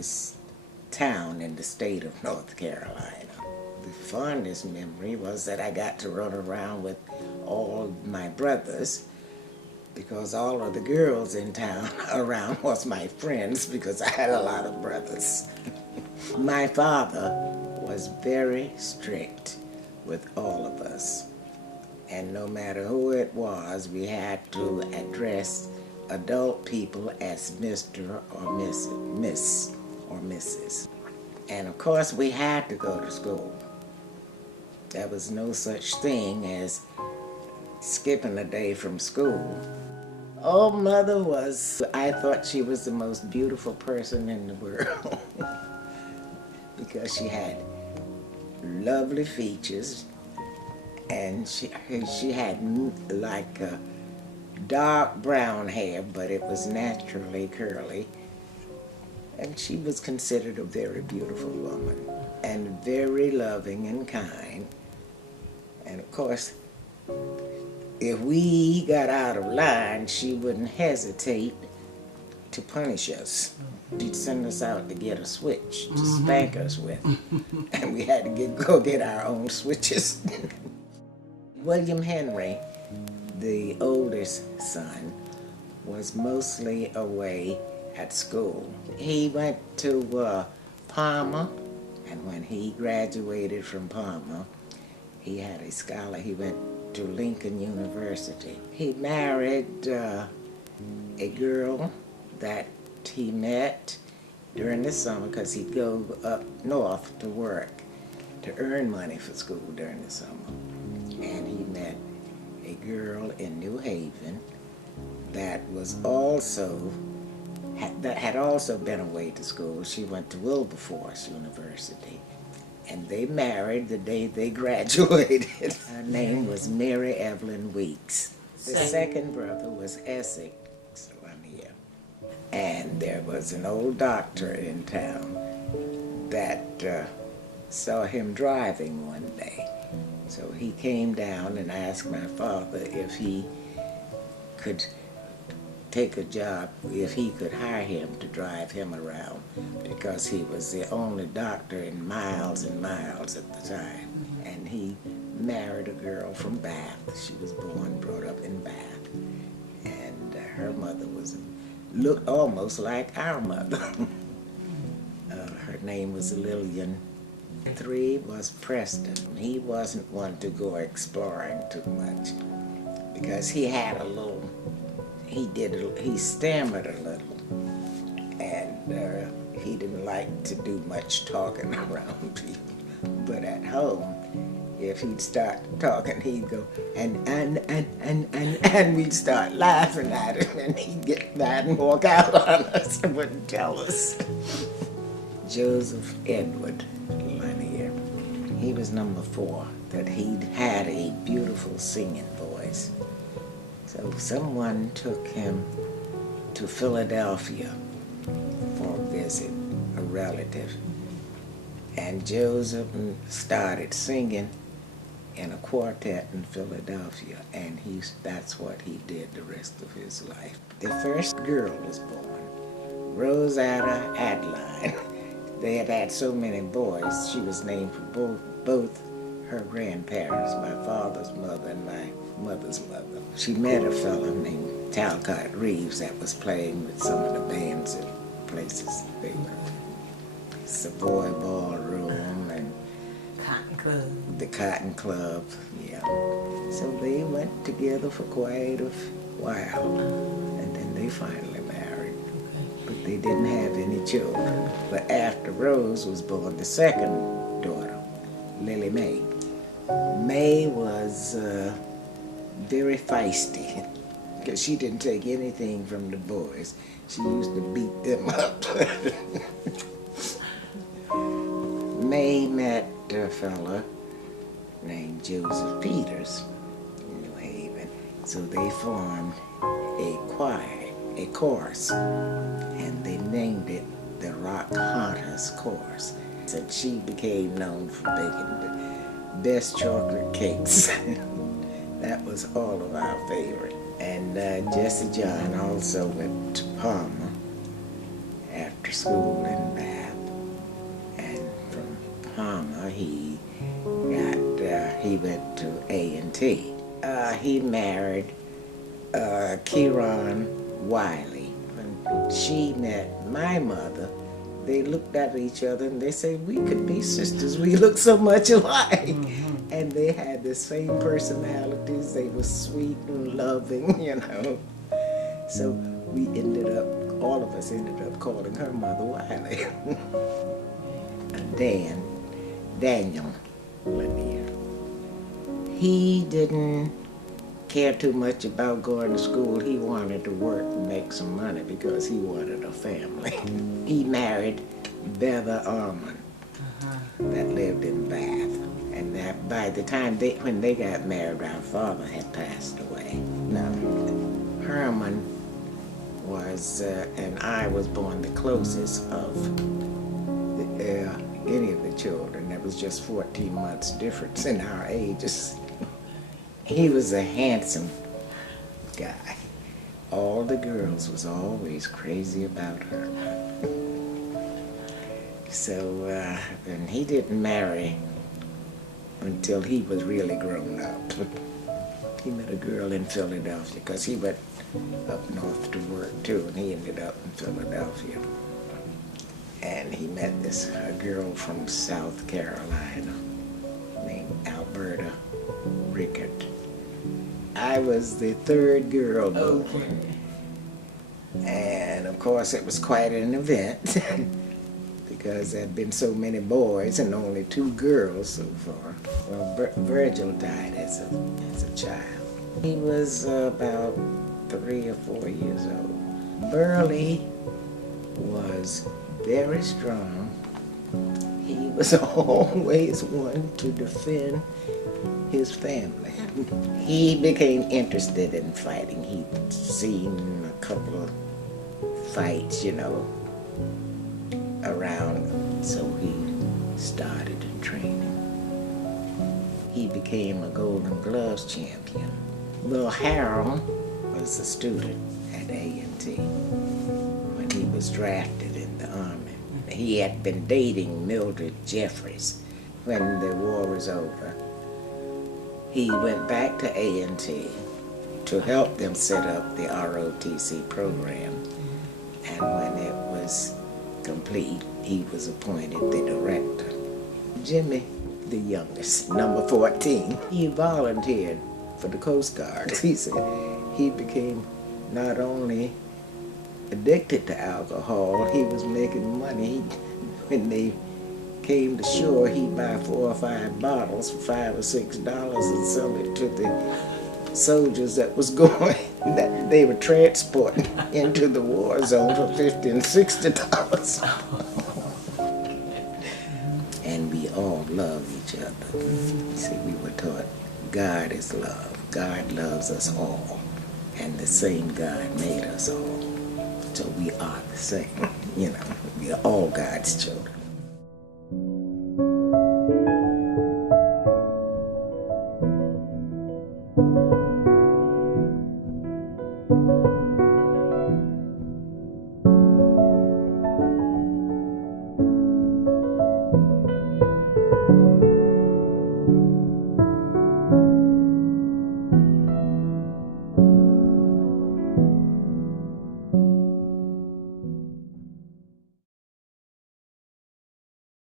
smallest town in the state of North Carolina. The fondest memory was that I got to run around with all my brothers, because all of the girls in town around was my friends, because I had a lot of brothers. My father was very strict with all of us, and no matter who it was, we had to address adult people as Mr. or Miss or Mrs. And of course we had to go to school. There was no such thing as skipping a day from school. Oh, Mother I thought she was the most beautiful person in the world because she had lovely features, and she had like dark brown hair, but it was naturally curly. And she was considered a very beautiful woman, and very loving and kind. And of course, if we got out of line, she wouldn't hesitate to punish us. She'd send us out to get a switch to spank us with. And we had to go get our own switches. William Henry, the oldest son, was mostly away at school. He went to Palmer, and when he graduated from Palmer, he had a scholar. He went to Lincoln University. He married a girl that he met during the summer, because he'd go up north to work to earn money for school during the summer. And he met a girl in New Haven that was also that had also been away to school. She went to Wilberforce University, and they married the day they graduated. Her name was Mary Evelyn Weeks. The second brother was Essex Lanier, and there was an old doctor in town that saw him driving one day. So he came down and asked my father if he could take a job, if he could hire him to drive him around, because he was the only doctor in miles and miles at the time. And he married a girl from Bath. She was brought up in Bath. And her mother looked almost like our mother. Her name was Lillian. 3 was Preston. He wasn't one to go exploring too much, because he had a little, he stammered a little, and he didn't like to do much talking around people. But at home, if he'd start talking, he'd go, and we'd start laughing at him, and he'd get mad and walk out on us and wouldn't tell us. Joseph Edward Lanier, he was number 4, that he'd had a beautiful singing voice. So someone took him to Philadelphia for a visit, a relative. And Joseph started singing in a quartet in Philadelphia, and that's what he did the rest of his life. The first girl was born, Rosetta Adeline. They had had so many boys, she was named for both her grandparents, my father's mother and my mother's mother. She met a fellow named Talcott Reeves that was playing with some of the bands at places. They were Savoy Ballroom and Cotton Club. The Cotton Club, yeah. So they went together for quite a while, and then they finally married. But they didn't have any children. But after Rose was born, the second daughter, Lily Mae. Mae was very feisty, because she didn't take anything from the boys. She used to beat them up. Mae met a fella named Joseph Peters in New Haven. So they formed a choir, a chorus, and they named it the Rock Hunters Chorus. So she became known for baking the best chocolate cakes. That was all of our favorite. And Jesse John also went to Palmer after to school in Bath, and from Palmer he went to A&T. He married Kieran Wiley. When she met my mother, they looked at each other and they said, we could be sisters, we look so much alike. Mm-hmm. And they had the same personalities, they were sweet and loving, you know. So we all of us ended up calling her Mother Wiley. Daniel Lanier. He didn't care too much about going to school. He wanted to work and make some money because he wanted a family. He married Beather Armand that lived in Bath. And that by the time when they got married, our father had passed away. Now, Herman was, and I was born the closest of any of the children. There was just 14 months difference in our ages. He was a handsome guy. All the girls was always crazy about her. So, and he didn't marry until he was really grown up. He met a girl in Philadelphia because he went up north to work too, and he ended up in Philadelphia. And he met a girl from South Carolina named Alberta Rickert. I was the third girl born. And of course it was quite an event because there had been so many boys and only 2 girls so far. Well, Virgil died as a child. He was about 3 or 4 years old. Burley was very strong. He was always one to defend his family. He became interested in fighting. He'd seen a couple of fights, you know, around, so he started in training. He became a Golden Gloves champion. Well, Harold was a student at A&T when he was drafted in the Army. He had been dating Mildred Jeffries when the war was over. He went back to A&T to help them set up the ROTC program. And when it was complete, he was appointed the director. Jimmy, the youngest, number 14, he volunteered for the Coast Guard. He said he became not only addicted to alcohol, he was making money. When they came to shore, he'd buy 4 or 5 bottles for $5 or $6 and sell it to the soldiers that was going, that they were transporting into the war zone for $50 and $60. And we all love each other. See, we were taught God is love. God loves us all. And the same God made us all. So we are the same, you know. We are all God's children.